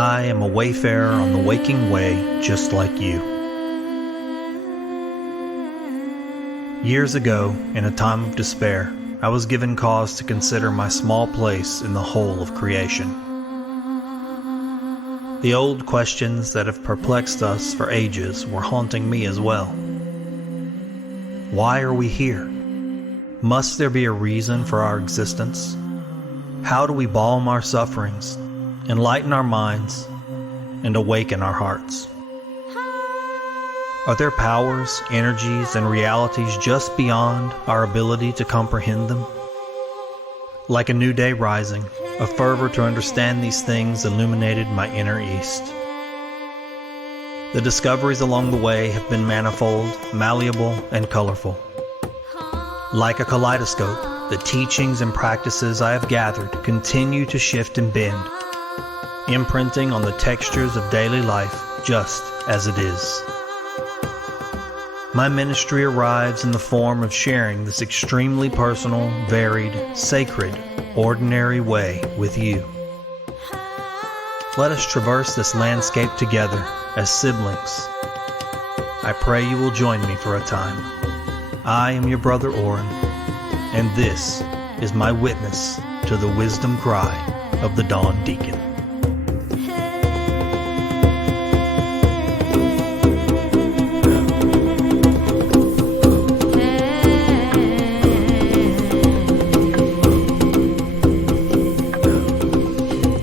I am a wayfarer on the waking way, just like you. Years ago, in a time of despair, I was given cause to consider my small place in the whole of creation. The old questions that have perplexed us for ages were haunting me as well. Why are we here? Must there be a reason for our existence? How do we balm our sufferings, enlighten our minds, and awaken our hearts? Are there powers, energies, and realities just beyond our ability to comprehend them? Like a new day rising, a fervor to understand these things illuminated my inner east. The discoveries along the way have been manifold, malleable, and colorful. Like a kaleidoscope, the teachings and practices I have gathered continue to shift and bend, imprinting on the textures of daily life just as it is. My ministry arrives in the form of sharing this extremely personal, varied, sacred, ordinary way with you. Let us traverse this landscape together as siblings. I pray you will join me for a time. I am your brother Oran, and this is my witness to the wisdom cry of the Dawn Deacon.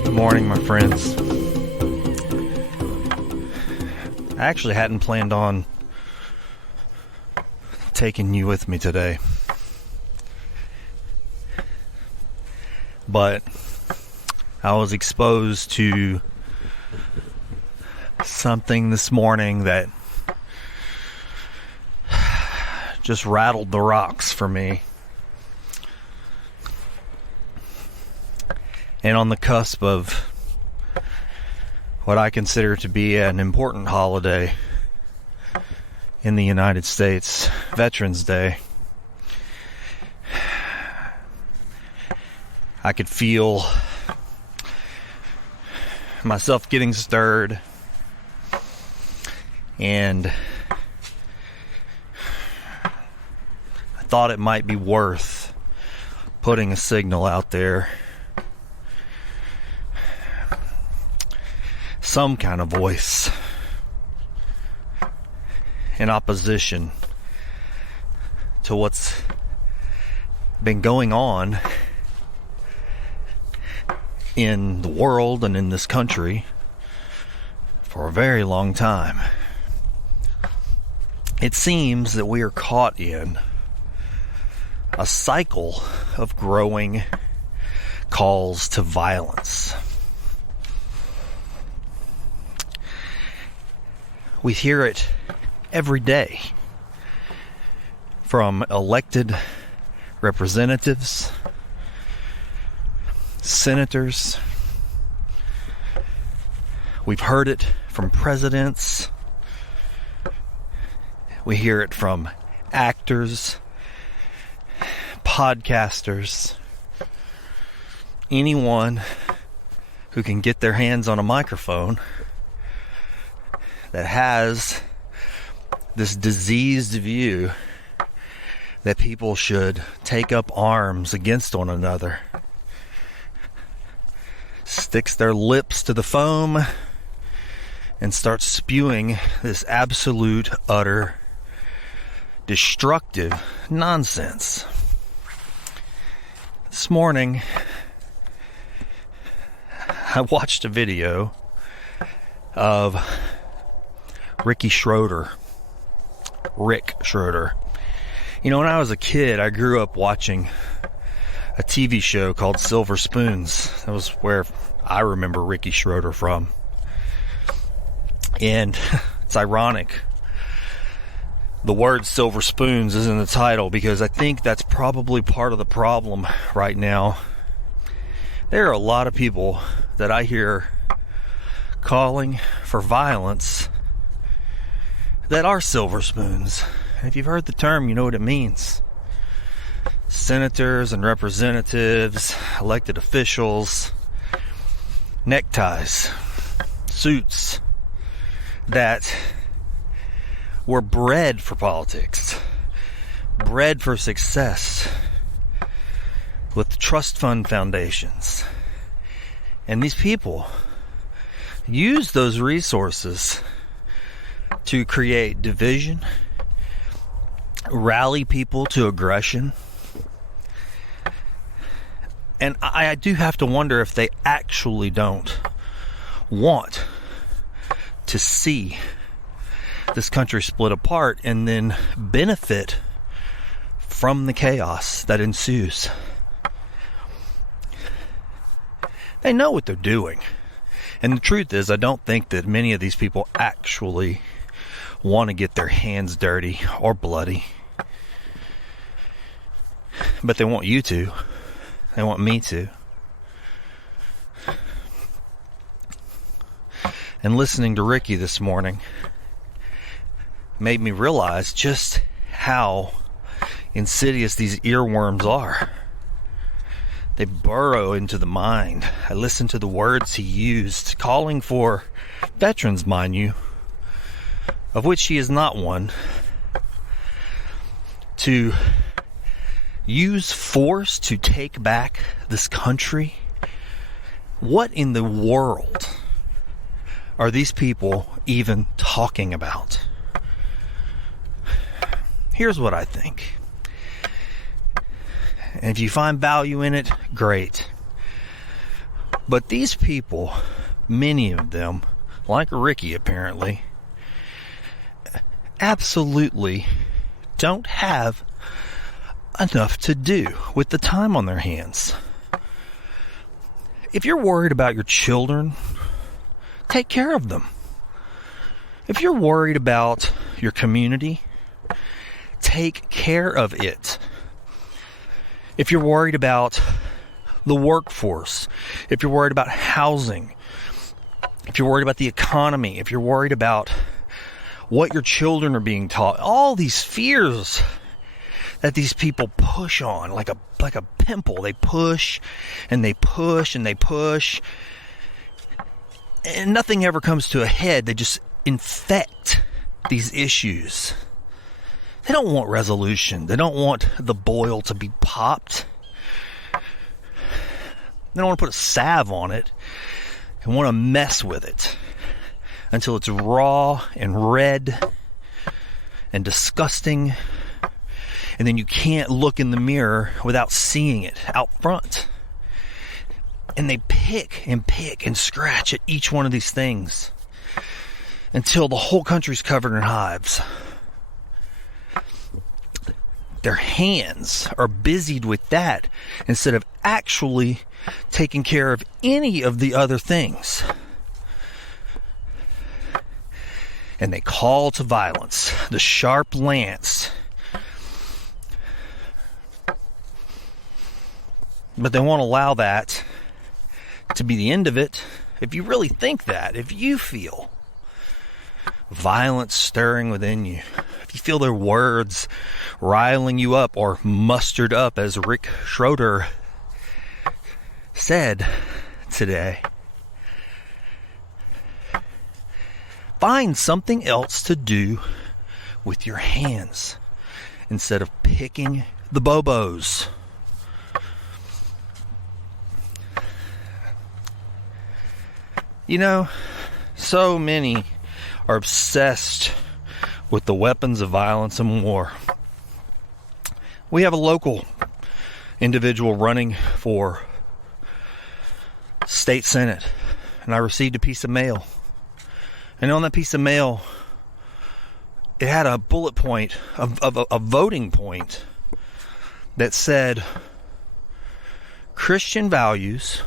Good morning, my friends. I actually hadn't planned on taking you with me today, but I was exposed to something this morning that just rattled the rocks for me. And on the cusp of what I consider to be an important holiday in the United States, Veterans Day, I could feel myself getting stirred, and I thought it might be worth putting a signal out there, some kind of voice in opposition to what's been going on in the world and in this country for a very long time. It seems that we are caught in a cycle of growing calls to violence. We hear it every day from elected representatives, senators. We've heard it from presidents. We hear it from actors, podcasters, anyone who can get their hands on a microphone that has this diseased view that people should take up arms against one another, sticks their lips to the foam and starts spewing this absolute, utter, destructive nonsense. This morning, I watched a video of Rick Schroeder. You know, when I was a kid, I grew up watching a TV show called Silver Spoons. That was where I remember Ricky Schroeder from. And it's ironic the word Silver Spoons is in the title, because I think that's probably part of the problem right now. There are a lot of people that I hear calling for violence that are silver spoons. And if you've heard the term, you know what it means. Senators and representatives, elected officials, neckties. suits that were bred for politics, bred for success, with trust fund foundations. And these people use those resources to create division, rally people to aggression. And I do have to wonder if they actually don't want to see this country split apart and then benefit from the chaos that ensues. They know what they're doing. And the truth is, I don't think that many of these people actually want to get their hands dirty or bloody. But they want you to. They want me to. And listening to Ricky this morning made me realize just how insidious these earworms are. They burrow into the mind. I listened to the words he used, calling for veterans, mind you, of which he is not one, to use force to take back this country. What in the world are these people even talking about? Here's what I think. And if you find value in it, great. But these people, many of them, like Ricky apparently, absolutely don't have enough to do with the time on their hands. If you're worried about your children, take care of them. If you're worried about your community, take care of it. If you're worried about the workforce, if you're worried about housing, if you're worried about the economy, if you're worried about what your children are being taught, all these fears that these people push on like a pimple. They push and they push and they push, and nothing ever comes to a head. They just infect these issues. They don't want resolution. They don't want the boil to be popped. They don't want to put a salve on it and want to mess with it until it's raw and red and disgusting, and then you can't look in the mirror without seeing it out front. And they pick and scratch at each one of these things until the whole country's covered in hives. Their hands are busied with that instead of actually taking care of any of the other things. And they call to violence, the sharp lance. But they won't allow that to be the end of it. If you really think that, if you feel violence stirring within you, if you feel their words riling you up or mustered up, as Rick Schroeder said today, find something else to do with your hands instead of picking the bobos. You know, so many are obsessed with the weapons of violence and war. We have a local individual running for state senate, and I received a piece of mail. And on that piece of mail, it had a bullet point, a voting point that said Christian values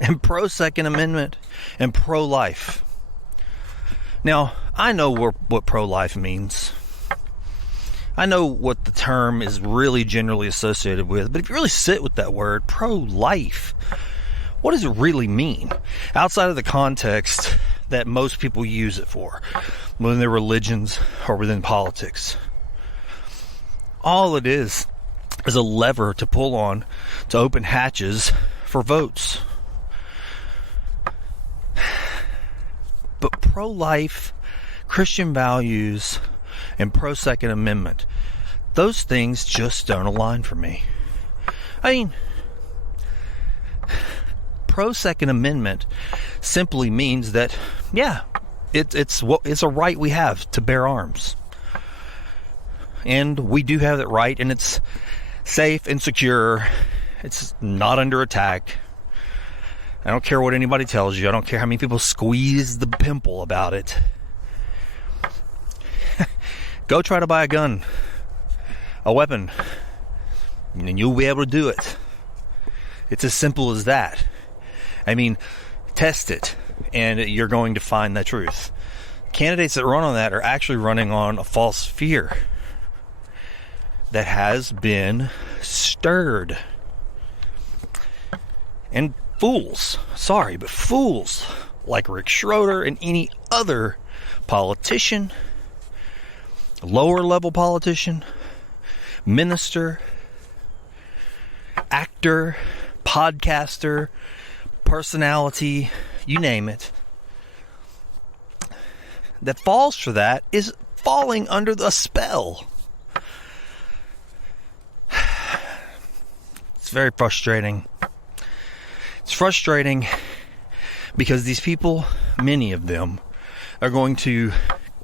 and pro-Second Amendment and pro-life. Now, I know what pro-life means. I know what the term is really generally associated with, but if you really sit with that word, pro-life, what does it really mean? Outside of the context that most people use it for, within their religions or within politics. All it is a lever to pull on to open hatches for votes. But pro-life, Christian values, and pro-Second Amendment, those things just don't align for me. I mean, pro-Second Amendment simply means that, yeah, it's a right we have to bear arms. And we do have that right, and it's safe and secure. It's not under attack. I don't care what anybody tells you. I don't care how many people squeeze the pimple about it. Go try to buy a gun, a weapon, and you'll be able to do it. It's as simple as that. I mean, test it, and you're going to find the truth. Candidates that run on that are actually running on a false fear that has been stirred. And fools like Rick Schroeder and any other politician, lower level politician, minister, actor, podcaster, personality, you name it, that falls for that is falling under the spell. It's very frustrating. It's frustrating because these people, many of them, are going to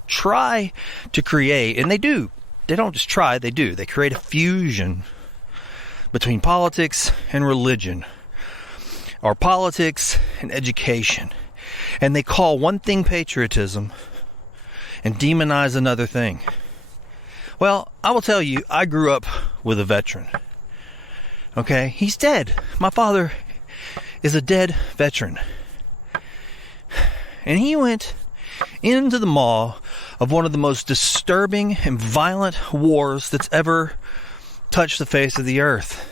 try to create, and they do. They don't just try, they do. They create a fusion between politics and religion, or politics and education. And they call one thing patriotism and demonize another thing. Well, I will tell you, I grew up with a veteran. Okay? He's dead. My father is a dead veteran. And he went into the maw of one of the most disturbing and violent wars that's ever touched the face of the earth.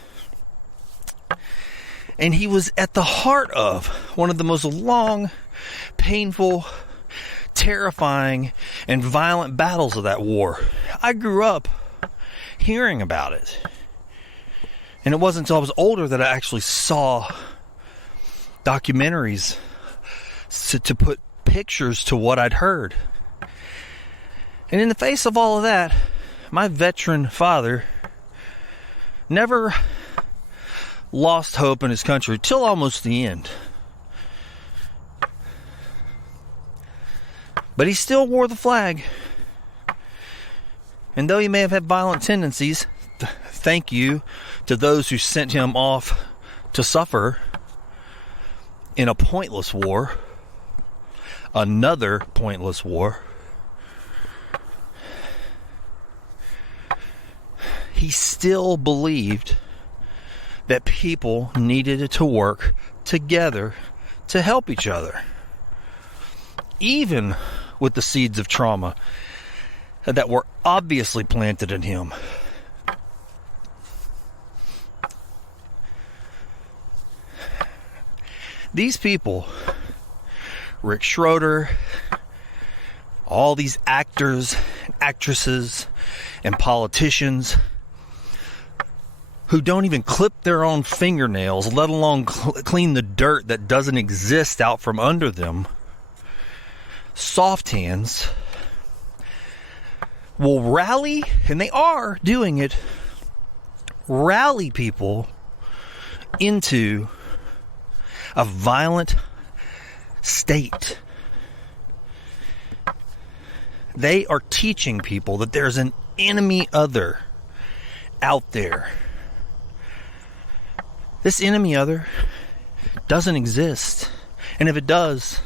And he was at the heart of one of the most long, painful, terrifying, and violent battles of that war. I grew up hearing about it. And it wasn't until I was older that I actually saw documentaries to put pictures to what I'd heard. And in the face of all of that, my veteran father never lost hope in his country till almost the end. But he still wore the flag. And though he may have had violent tendencies, thank you to those who sent him off to suffer in a pointless war, another pointless war. He still believed that people needed to work together to help each other, even with the seeds of trauma that were obviously planted in him. These people, Rick Schroeder, all these actors, actresses, and politicians who don't even clip their own fingernails, let alone clean the dirt that doesn't exist out from under them, soft hands, will rally, and they are doing it, rally people into a violent state. They are teaching people that there's an enemy other out there. This enemy other doesn't exist. And if it does,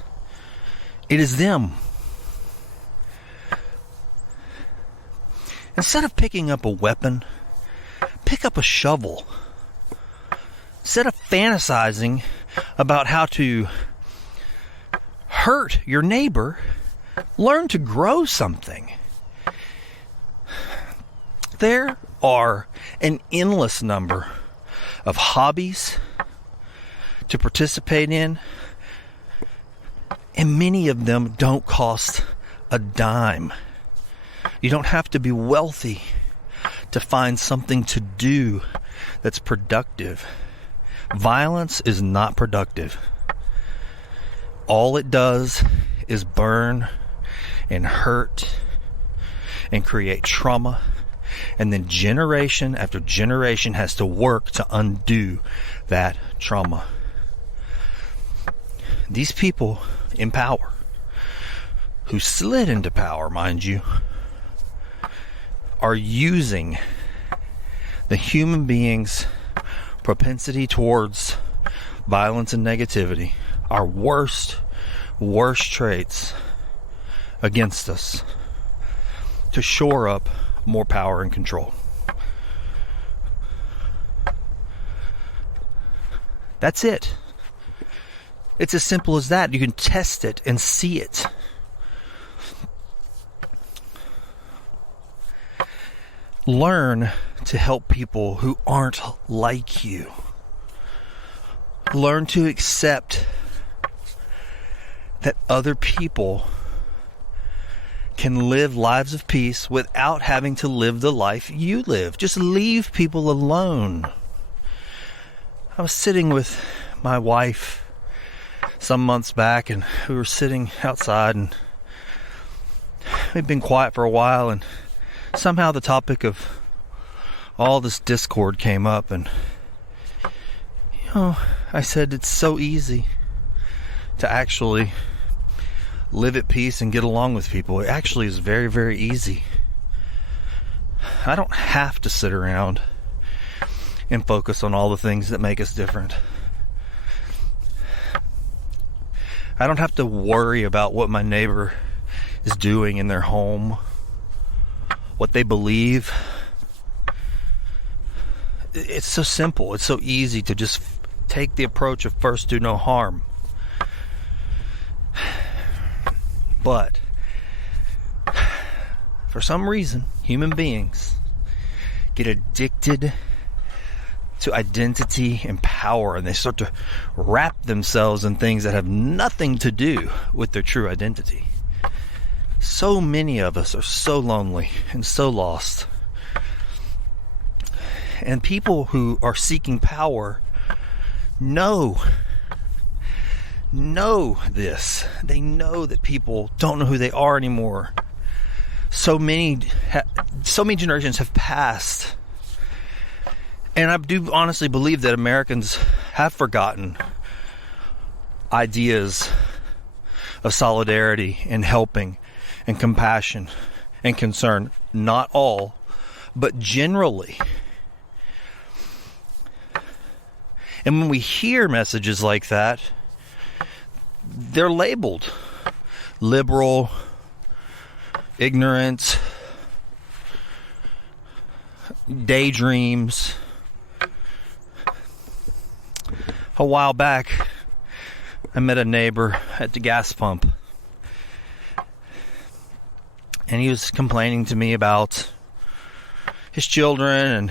it is them. Instead of picking up a weapon, pick up a shovel. Instead of fantasizing about how to hurt your neighbor, learn to grow something. There are an endless number of hobbies to participate in, and many of them don't cost a dime. You don't have to be wealthy to find something to do that's productive. Violence is not productive. All it does is burn and hurt and create trauma, and then generation after generation has to work to undo that trauma. These people in power, who slid into power, mind you, are using the human being's propensity towards violence and negativity, our worst traits, against us to shore up more power and control. That's it. It's as simple as that. You can test it and see it. Learn to help people who aren't like you. Learn to accept that other people can live lives of peace without having to live the life you live. Just leave people alone. I was sitting with my wife some months back, and we were sitting outside, and we'd been quiet for a while, and somehow the topic of all this discord came up, and I said it's so easy to actually live at peace and get along with people. It actually is very, very easy. I don't have to sit around and focus on all the things that make us different. I don't have to worry about what my neighbor is doing in their home, what they believe. It's so simple. It's so easy to just take the approach of first do no harm. But for some reason, human beings get addicted to identity and power, and they start to wrap themselves in things that have nothing to do with their true identity. So many of us are so lonely and so lost. And people who are seeking power know this. They know that people don't know who they are anymore. So many generations have passed. And I do honestly believe that Americans have forgotten ideas of solidarity and helping and compassion and concern. Not all, but generally. And when we hear messages like that, they're labeled liberal, ignorant, daydreams. A while back, I met a neighbor at the gas pump, and he was complaining to me about his children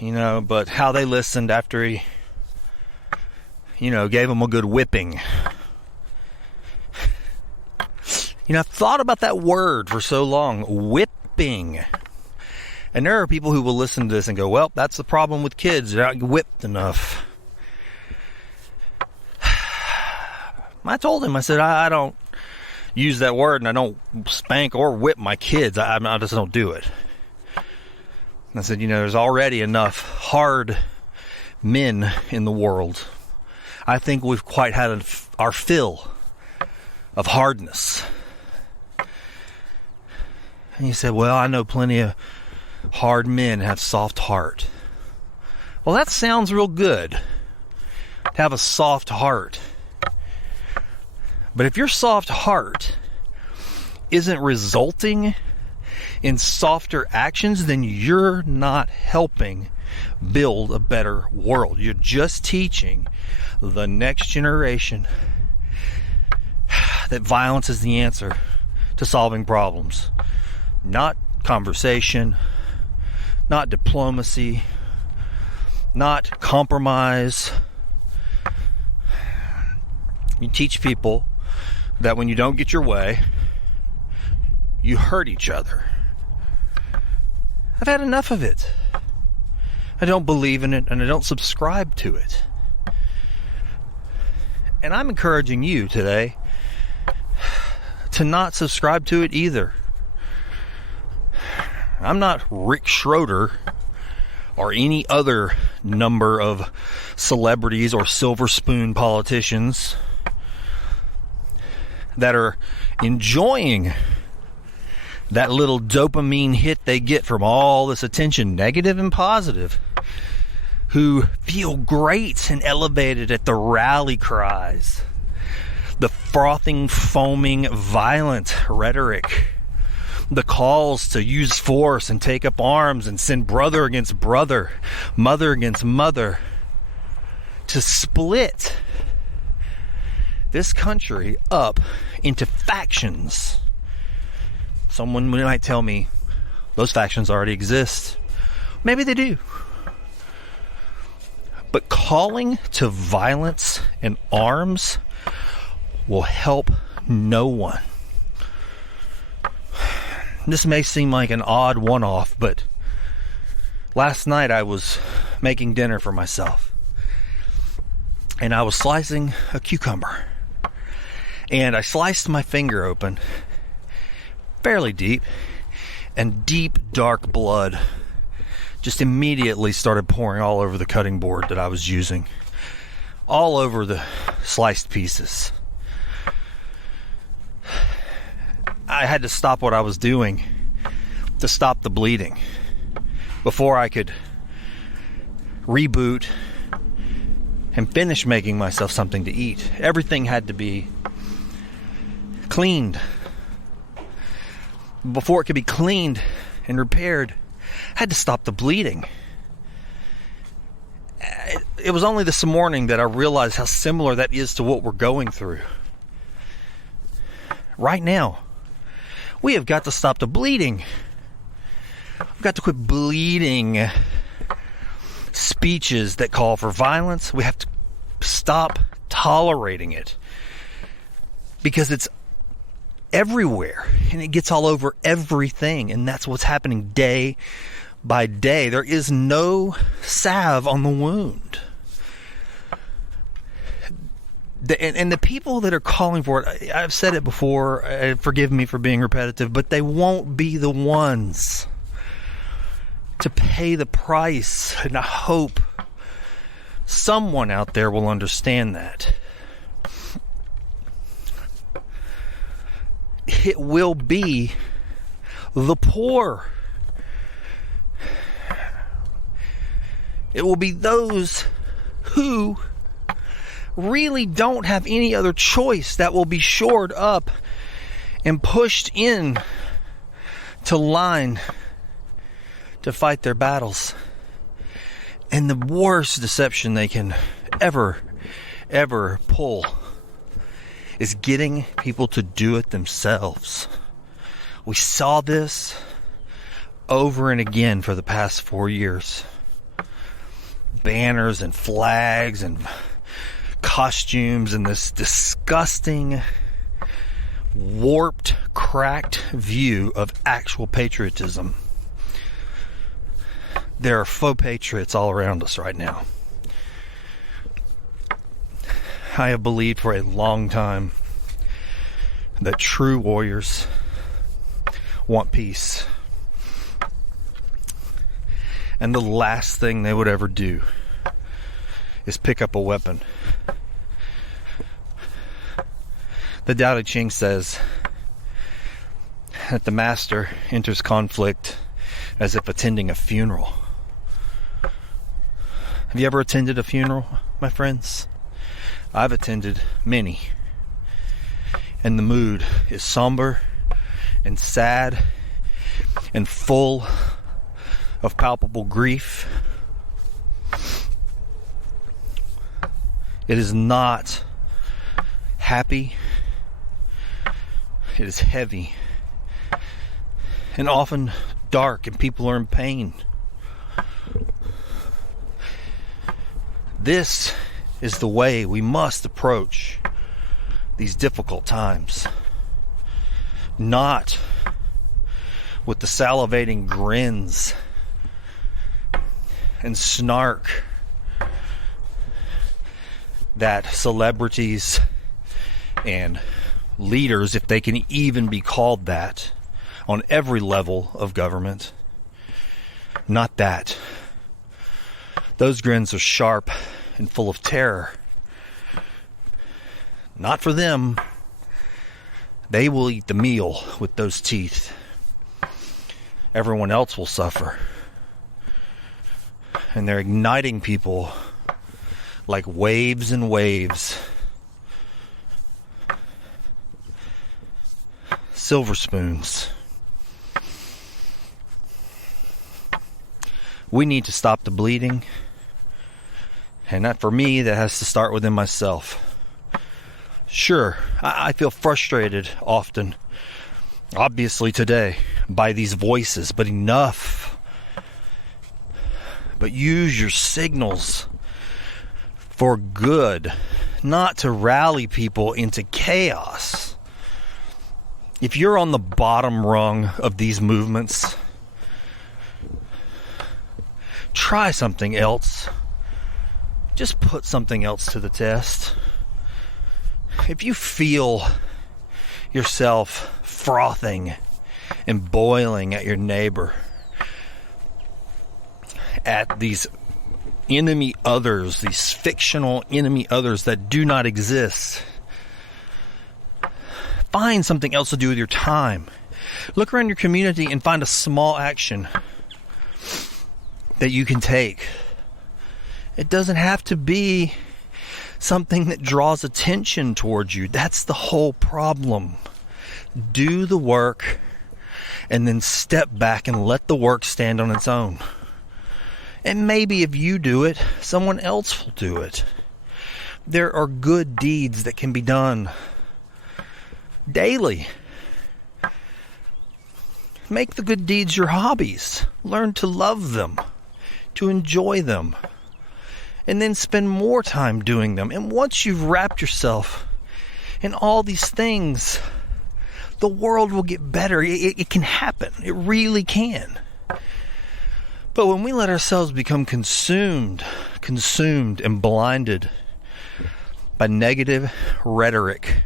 and but how they listened after he gave them a good whipping. I've thought about that word for so long, whipping. And there are people who will listen to this and go, well, that's the problem with kids. They're not whipped enough. I told him, I said, I don't use that word, and I don't spank or whip my kids. I just don't do it. And I said, there's already enough hard men in the world. I think we've quite had our fill of hardness. And he said, well, I know plenty of hard men have soft heart. Well, that sounds real good, to have a soft heart. But if your soft heart isn't resulting in softer actions, then you're not helping build a better world. You're just teaching the next generation that violence is the answer to solving problems. Not conversation, not diplomacy, not compromise. You teach people that when you don't get your way, you hurt each other. I've had enough of it. I don't believe in it, and I don't subscribe to it. And I'm encouraging you today to not subscribe to it either. I'm not Rick Schroeder or any other number of celebrities or silver spoon politicians that are enjoying that little dopamine hit they get from all this attention, negative and positive, who feel great and elevated at the rally cries, the frothing, foaming, violent rhetoric, the calls to use force and take up arms and send brother against brother, mother against mother, to split this country up into factions. Someone might tell me those factions already exist. Maybe they do. But calling to violence and arms will help no one. This may seem like an odd one-off, but last night I was making dinner for myself. And I was slicing a cucumber. And I sliced my finger open, fairly deep, and deep, dark blood just immediately started pouring all over the cutting board that I was using. All over the sliced pieces. I had to stop what I was doing to stop the bleeding before I could reboot and finish making myself something to eat. Everything had to be cleaned. Before it could be cleaned and repaired, I had to stop the bleeding. It was only this morning that I realized how similar that is to what we're going through. Right now, we have got to stop the bleeding. We've got to quit bleeding speeches that call for violence. We have to stop tolerating it. Because it's everywhere. And it gets all over everything. And that's what's happening day by day. There is no salve on the wound. And the people that are calling for it, I've said it before, forgive me for being repetitive, but they won't be the ones to pay the price. And I hope someone out there will understand that. It will be the poor. It will be those who really don't have any other choice that will be shored up and pushed in to line to fight their battles. And the worst deception they can ever pull is getting people to do it themselves. We saw this over and again for the past 4 years. Banners and flags and costumes and this disgusting, warped, cracked view of actual patriotism. There are faux patriots all around us right now. I have believed for a long time that true warriors want peace. And the last thing they would ever do is pick up a weapon. The Tao Te Ching says that the master enters conflict as if attending a funeral. Have you ever attended a funeral, my friends? I've attended many. And the mood is somber and sad and full of palpable grief. It is not happy. It is heavy and often dark, and people are in pain. This is the way we must approach these difficult times. Not with the salivating grins and snark, that celebrities and leaders, if they can even be called that, on every level of government, not that. Those grins are sharp and full of terror. Not for them. They will eat the meal with those teeth. Everyone else will suffer. And they're igniting people like waves and waves. Silver spoons. We need to stop the bleeding. And that, for me, that has to start within myself. Sure, I feel frustrated often, obviously today, by these voices, but enough. But use your signals for good, not to rally people into chaos. If you're on the bottom rung of these movements, try something else. Just put something else to the test. If you feel yourself frothing and boiling at your neighbor, at these enemy others, these fictional enemy others that do not exist, find something else to do with your time. Look around your community and find a small action that you can take. It doesn't have to be something that draws attention towards you. That's the whole problem. Do the work and then step back and let the work stand on its own. And maybe if you do it, someone else will do it. There are good deeds that can be done daily. Make the good deeds your hobbies. Learn to love them, to enjoy them, and then spend more time doing them. And once you've wrapped yourself in all these things, the world will get better. It can happen. It really can. But when we let ourselves become consumed and blinded by negative rhetoric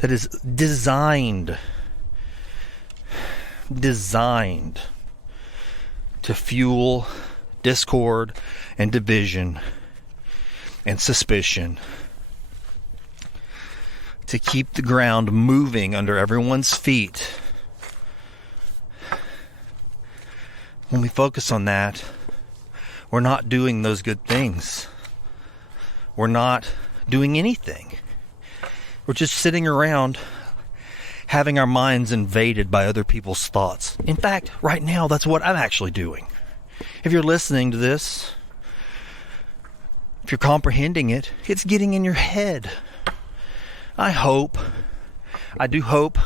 that is designed to fuel discord and division and suspicion, to keep the ground moving under everyone's feet. When we focus on that, we're not doing those good things. We're not doing anything. We're just sitting around having our minds invaded by other people's thoughts. In fact, right now, that's what I'm actually doing. If you're listening to this, if you're comprehending it, it's getting in your head. I do hope,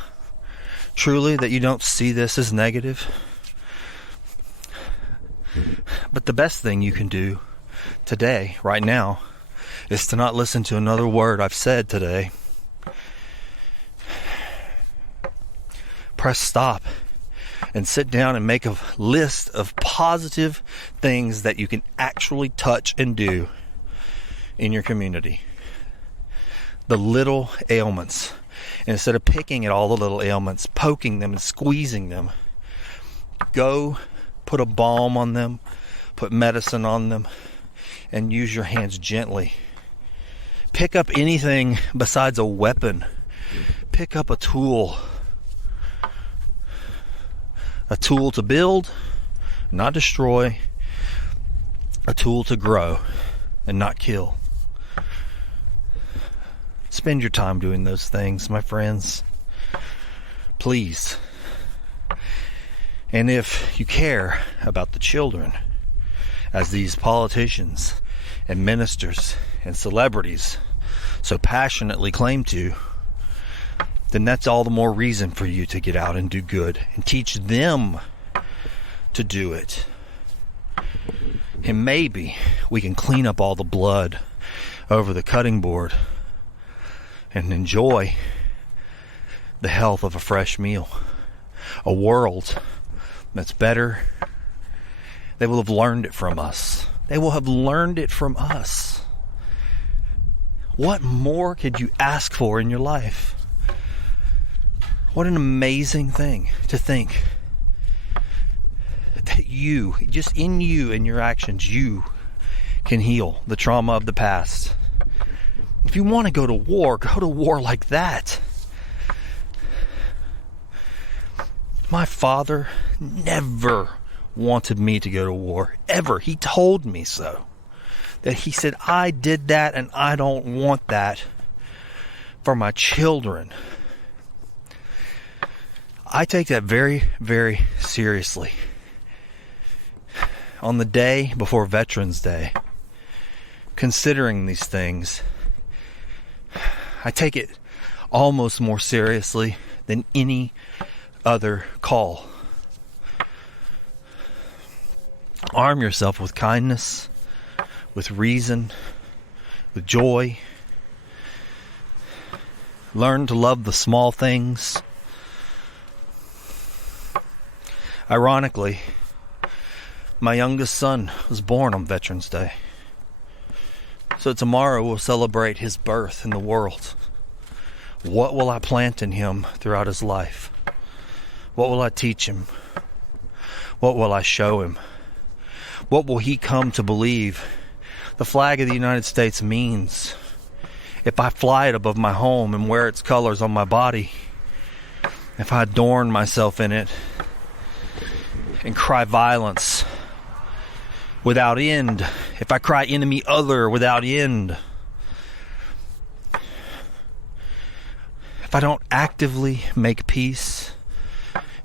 truly, that you don't see this as negative. But the best thing you can do today, right now, is to not listen to another word I've said today. Press stop and sit down and make a list of positive things that you can actually touch and do in your community. The little ailments. And instead of picking at all the little ailments, poking them and squeezing them, go put a balm on them, put medicine on them, and use your hands gently. Pick up anything besides a weapon. Pick up a tool. A tool to build, not destroy. A tool to grow and not kill. Spend your time doing those things, my friends. Please. And if you care about the children, as these politicians and ministers and celebrities so passionately claim to, then that's all the more reason for you to get out and do good and teach them to do it. And maybe we can clean up all the blood over the cutting board and enjoy the health of a fresh meal. A world that's better. They will have learned it from us. They will have learned it from us. What more could you ask for in your life? What an amazing thing to think that you, just in you and your actions, you can heal the trauma of the past. If you want to go to war like that. My father never wanted me to go to war, ever. He told me so. That he said, I did that and I don't want that for my children. I take that very, very seriously. On the day before Veterans Day, considering these things, I take it almost more seriously than any other call. Arm yourself with kindness, with reason, with joy. Learn to love the small things. Ironically, my youngest son was born on Veterans Day. So tomorrow we'll celebrate his birth in the world. What will I plant in him throughout his life? What will I teach him? What will I show him? What will he come to believe the flag of the United States means? If I fly it above my home and wear its colors on my body, if I adorn myself in it and cry violence without end, if I cry enemy other without end, if I don't actively make peace,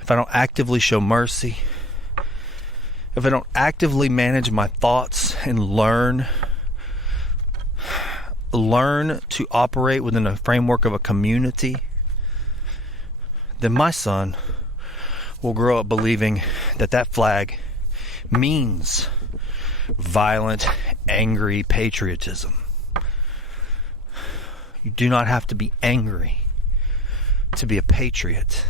if I don't actively show mercy, if I don't actively manage my thoughts and learn to operate within a framework of a community, then my son will grow up believing that that flag means violent, angry patriotism. You do not have to be angry to be a patriot.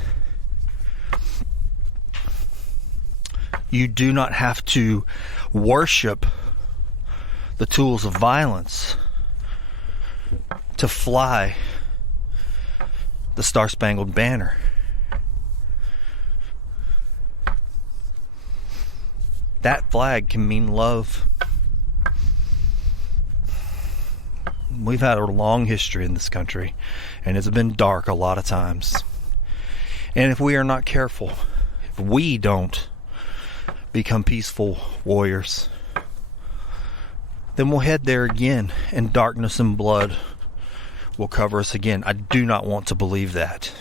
You do not have to worship the tools of violence to fly the Star-Spangled Banner. That flag can mean love. We've had a long history in this country, and it's been dark a lot of times. And if we are not careful, if we don't become peaceful warriors, then we'll head there again, and darkness and blood will cover us again. I do not want to believe that.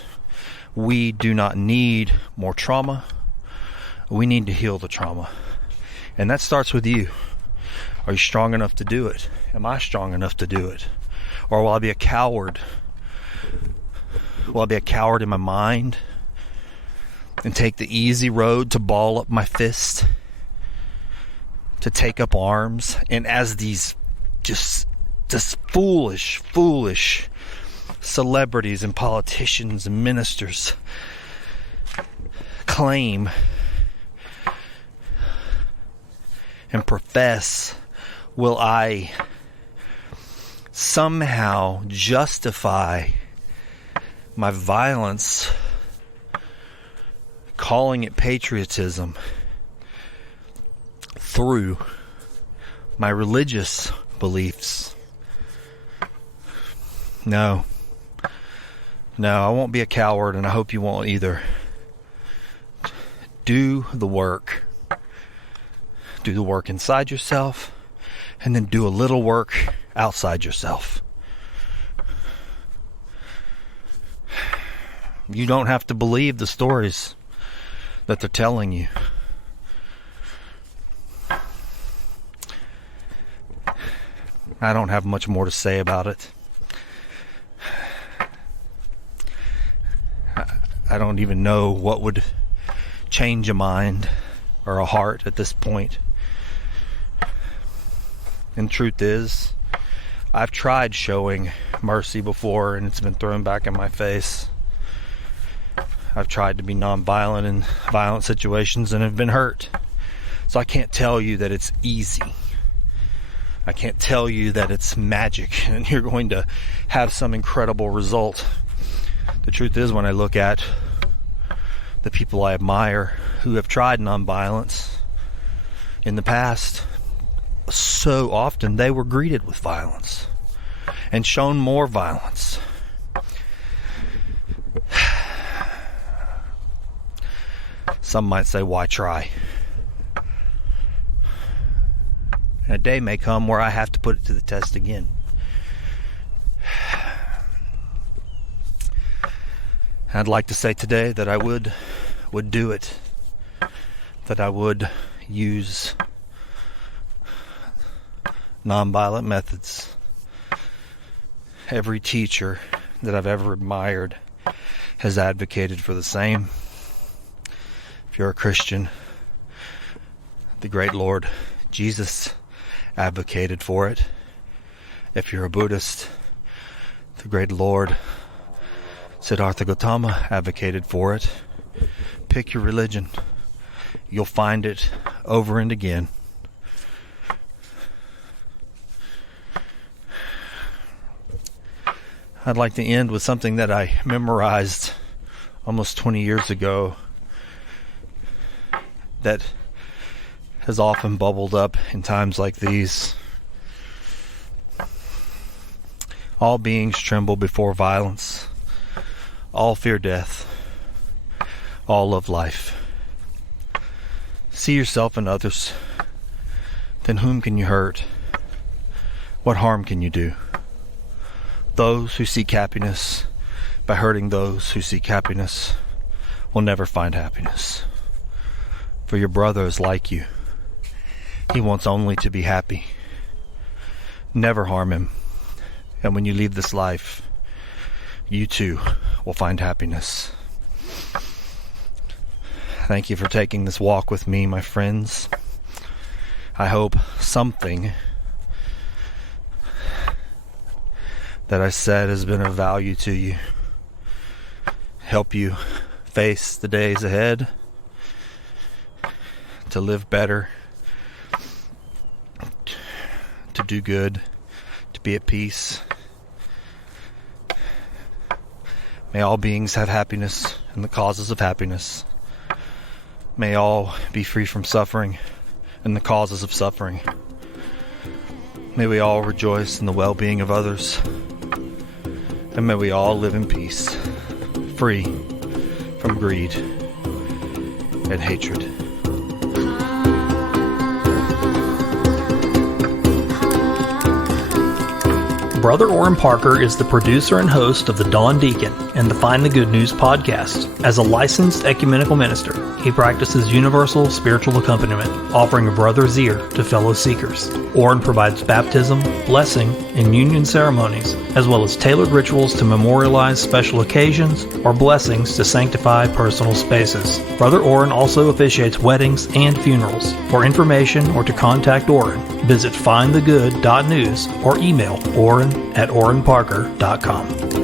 We do not need more trauma. We need to heal the trauma. And that starts with you. Are you strong enough to do it? Am I strong enough to do it? Or will I be a coward? Will I be a coward in my mind and take the easy road to ball up my fist, to take up arms, and as these just foolish celebrities and politicians and ministers claim and profess, will I somehow justify my violence, calling it patriotism, through my religious beliefs? No, I won't be a coward, and I hope you won't either. Do the work. Do the work inside yourself, and then do a little work outside yourself. You don't have to believe the stories that they're telling you. I don't have much more to say about it. I don't even know what would change a mind or a heart at this point. And truth is, I've tried showing mercy before, and it's been thrown back in my face. I've tried to be nonviolent in violent situations and have been hurt. So I can't tell you that it's easy. I can't tell you that it's magic and you're going to have some incredible result. The truth is, when I look at the people I admire who have tried nonviolence in the past, so often they were greeted with violence and shown more violence. Some might say, why try? A day may come where I have to put it to the test again. I'd like to say today that I would do it, that I would use nonviolent methods. Every teacher that I've ever admired has advocated for the same. If you're a Christian, the great Lord Jesus advocated for it. If you're a Buddhist, the great Lord Siddhartha Gautama advocated for it. Pick your religion. You'll find it over and again. I'd like to end with something that I memorized almost 20 years ago that has often bubbled up in times like these. All beings tremble before violence. All fear death. All love life. See yourself and others. Then whom can you hurt? What harm can you do? Those who seek happiness by hurting those who seek happiness will never find happiness. For your brother is like you. He wants only to be happy. Never harm him. And when you leave this life, you too will find happiness. Thank you for taking this walk with me, my friends. I hope something that I said has been of value to you. Help you face the days ahead, to live better, to do good, to be at peace. May all beings have happiness and the causes of happiness. May all be free from suffering and the causes of suffering. May we all rejoice in the well-being of others. And may we all live in peace, free from greed and hatred. Brother Oran Parker is the producer and host of the Dawn Deacon and the Find the Good News podcast. As a licensed ecumenical minister, he practices universal spiritual accompaniment, offering a brother's ear to fellow seekers. Oran provides baptism, blessing, and union ceremonies, as well as tailored rituals to memorialize special occasions or blessings to sanctify personal spaces. Brother Oran also officiates weddings and funerals. For information or to contact Oran, visit findthegood.news or email Oran@oranparker.com.